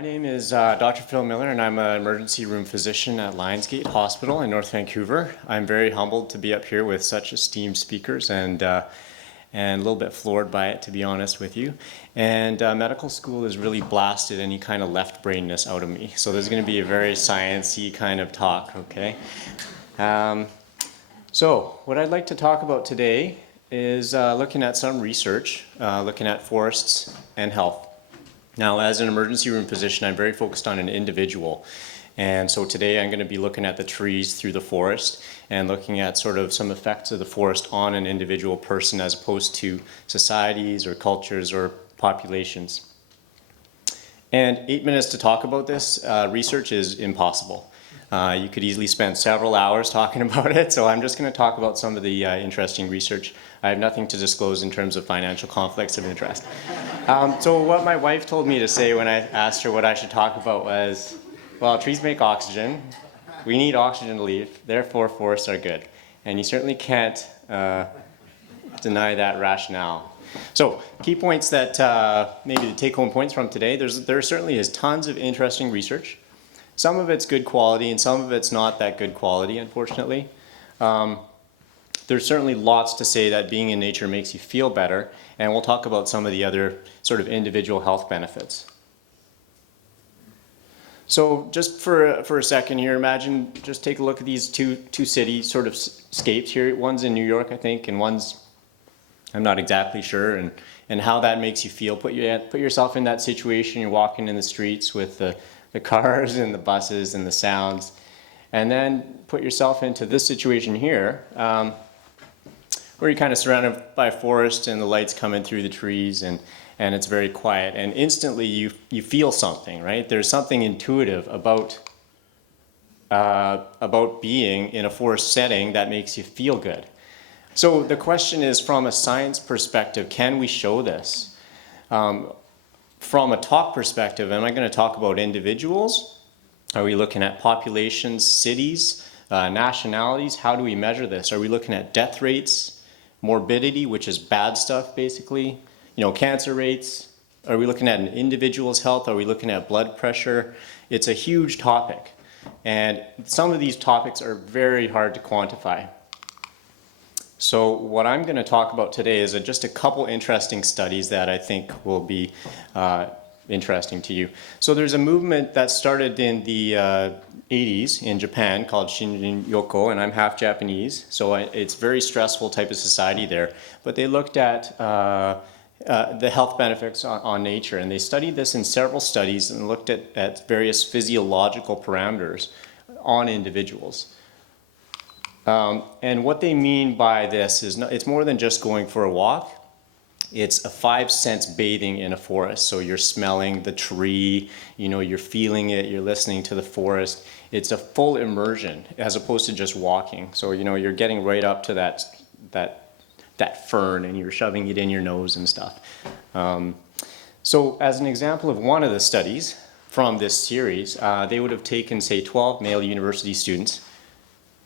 My name is Dr. Phil Miller, and I'm an emergency room physician at Lionsgate Hospital in North Vancouver. I'm very humbled to be up here with such esteemed speakers and a little bit floored by it, to be honest with you. And medical school has really blasted any kind of left-brainness out of me. So there's going to be a very science-y kind of talk, okay? So what I'd like to talk about today is looking at some research, looking at forests and health. Now, as an emergency room physician, I'm very focused on an individual. And so today I'm going to be looking at the trees through the forest and looking at sort of some effects of the forest on an individual person as opposed to societies or cultures or populations. And 8 minutes to talk about this research is impossible. You could easily spend several hours talking about it, so I'm just going to talk about some of the interesting research. I have nothing to disclose in terms of financial conflicts of interest. So what my wife told me to say when I asked her what I should talk about was, well, trees make oxygen. We need oxygen to live, therefore forests are good. And you certainly can't deny that rationale. So key points that maybe the take-home points from today, there certainly is tons of interesting research. Some of it's good quality and some of it's not that good quality, unfortunately. There's certainly lots to say that being in nature makes you feel better, and we'll talk about some of the other sort of individual health benefits. So just for a second here, imagine, just take a look at these two city sort of scapes here. One's in New York, I think, and one's, I'm not exactly sure, and how that makes you feel. Put yourself in that situation. You're walking in the streets with the cars and the buses and the sounds, and then put yourself into this situation here, where you're kind of surrounded by a forest and the lights coming through the trees and it's very quiet, and instantly you feel something, right? There's something intuitive about being in a forest setting that makes you feel good. So the question is, from a science perspective, can we show this? From a talk perspective, am I going to talk about individuals? Are we looking at populations, cities, nationalities? How do we measure this? Are we looking at death rates, morbidity, which is bad stuff basically, cancer rates? Are we looking at an individual's health? Are we looking at blood pressure? It's a huge topic, and some of these topics are very hard to quantify. So what I'm going to talk about today is just a couple interesting studies that I think will be interesting to you. So there's a movement that started in the 80s in Japan called Shinrin-yoku, and I'm half Japanese, so it's a very stressful type of society there. But they looked at the health benefits on nature, and they studied this in several studies and looked at various physiological parameters on individuals. And what they mean by this is it's more than just going for a walk. It's a 5 sense bathing in a forest. So you're smelling the tree, you're feeling it, you're listening to the forest. It's a full immersion as opposed to just walking. So you're getting right up to that fern and you're shoving it in your nose and stuff. So as an example of one of the studies from this series, they would have taken, say, 12 male university students,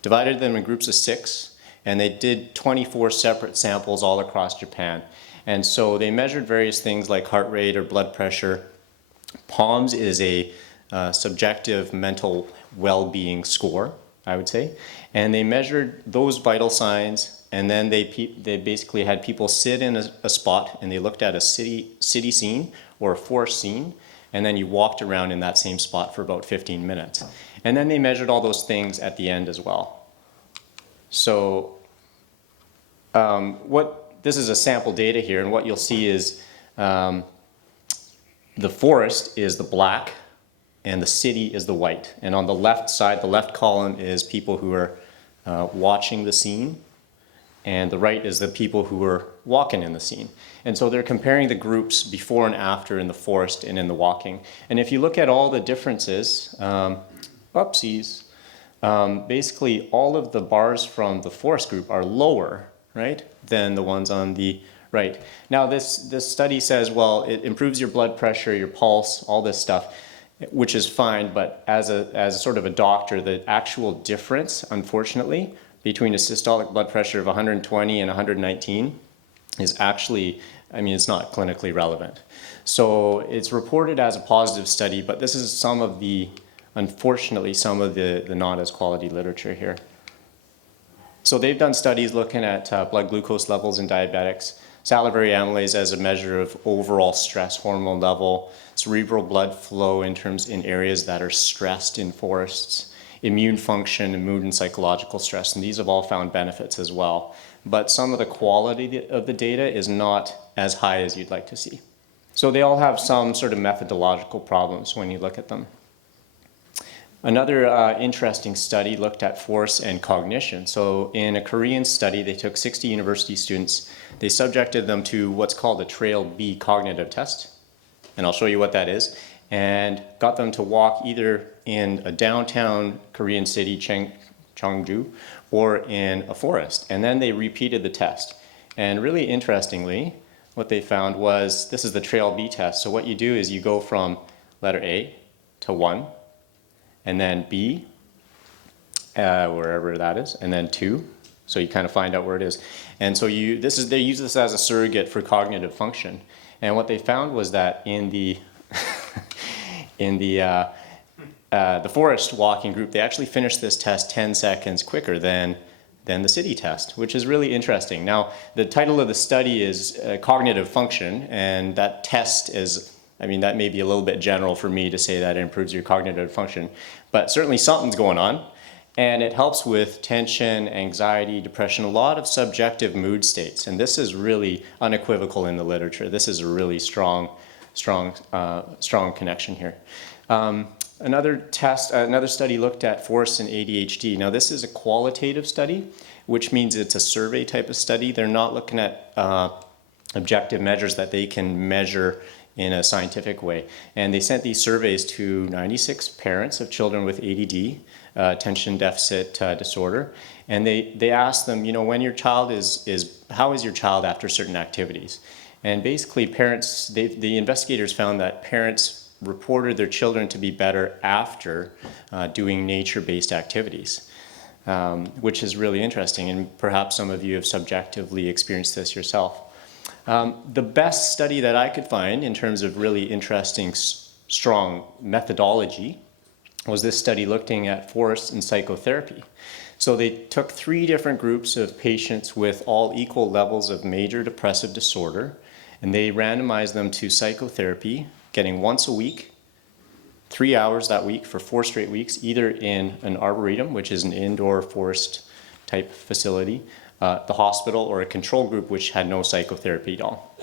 divided them in groups of 6, and they did 24 separate samples all across Japan. And so they measured various things like heart rate or blood pressure. PALMS is a subjective mental well-being score, I would say. And they measured those vital signs, and then they basically had people sit in a spot, and they looked at a city scene or a forest scene, and then you walked around in that same spot for about 15 minutes. And then they measured all those things at the end as well. So this is a sample data here, and what you'll see is the forest is the black and the city is the white. And on the left side, the left column is people who are watching the scene, and the right is the people who are walking in the scene. And so they're comparing the groups before and after in the forest and in the walking. And if you look at all the differences, basically all of the bars from the forest group are lower, right, than the ones on the right. Now this study says, well, it improves your blood pressure, your pulse, all this stuff, which is fine, but as sort of a doctor, the actual difference, unfortunately, between a systolic blood pressure of 120 and 119 is actually I mean, it's not clinically relevant. So it's reported as a positive study, but this is some of the, unfortunately, some of the not as quality literature here. So they've done studies looking at blood glucose levels in diabetics, salivary amylase as a measure of overall stress hormone level, cerebral blood flow in areas that are stressed in forests, immune function, and mood and psychological stress, and these have all found benefits as well. But some of the quality of the data is not as high as you'd like to see. So they all have some sort of methodological problems when you look at them. Another interesting study looked at force and cognition. So in a Korean study, they took 60 university students. They subjected them to what's called a Trail B cognitive test, and I'll show you what that is, and got them to walk either in a downtown Korean city, Cheongju, or in a forest. And then they repeated the test. And really interestingly, what they found was, this is the Trail B test. So what you do is you go from letter A to 1, and then B, wherever that is, and then 2. So you kind of find out where it is. And so they use this as a surrogate for cognitive function. And what they found was that in the forest walking group, they actually finished this test 10 seconds quicker than the city test, which is really interesting. Now, the title of the study is cognitive function, and that test is, I mean, that may be a little bit general for me to say that it improves your cognitive function, but certainly something's going on, and it helps with tension, anxiety, depression, a lot of subjective mood states, and this is really unequivocal in the literature. This is a really strong connection here. Another study looked at force and ADHD. Now this is a qualitative study, which means it's a survey type of study. They're not looking at objective measures that they can measure in a scientific way. And they sent these surveys to 96 parents of children with ADD, attention deficit disorder. And they asked them, you know, when your child how is your child after certain activities? And basically parents, the investigators found that parents reported their children to be better after doing nature-based activities, which is really interesting, and perhaps some of you have subjectively experienced this yourself. The best study that I could find in terms of really interesting, strong methodology was this study looking at force and psychotherapy. So they took 3 different groups of patients with all equal levels of major depressive disorder, and they randomized them to psychotherapy, getting once a week, 3 hours that week for 4 straight weeks, either in an arboretum, which is an indoor forest type facility, the hospital, or a control group which had no psychotherapy at all.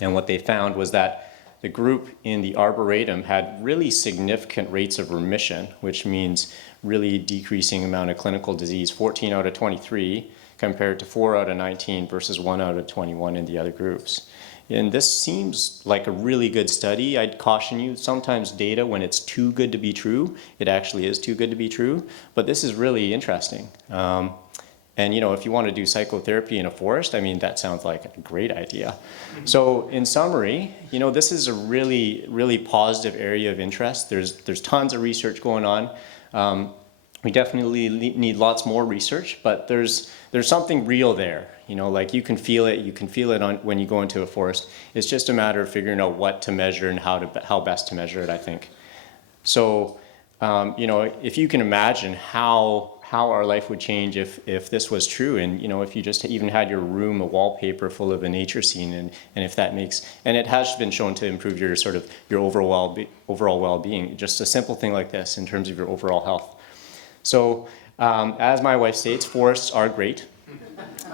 And what they found was that the group in the arboretum had really significant rates of remission, which means really decreasing amount of clinical disease, 14 out of 23 compared to 4 out of 19 versus 1 out of 21 in the other groups. And this seems like a really good study. I'd caution you, sometimes data, when it's too good to be true, it actually is too good to be true, but this is really interesting. And you know, if you want to do psychotherapy in a forest, I mean, that sounds like a great idea. So in summary, you know, this is a really, really positive area of interest. There's tons of research going on. We definitely need lots more research, but there's something real there. You know, like you can feel it when you go into a forest. It's just a matter of figuring out what to measure and how best to measure it, I think. So, you know, if you can imagine how our life would change if this was true, and you know, if you just even had your room a wallpaper full of a nature scene, and if that makes, and it has been shown to improve your overall well-being, just a simple thing like this in terms of your overall health. So as my wife states, forests are great,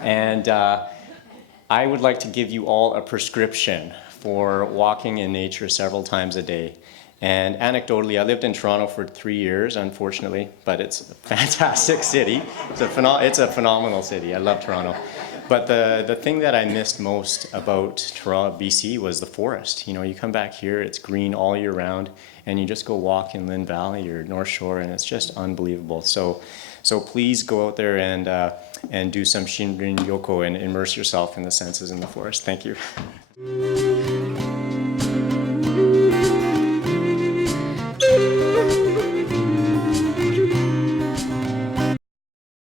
and I would like to give you all a prescription for walking in nature several times a day. And anecdotally, I lived in Toronto for 3 years, unfortunately, but it's a fantastic city. It's a phenomenal city. I love Toronto. But the thing that I missed most about Toronto, BC, was the forest. You know, you come back here, it's green all year round, and you just go walk in Lynn Valley or North Shore, and it's just unbelievable. So please go out there and do some Shinrin Yoko and immerse yourself in the senses in the forest. Thank you.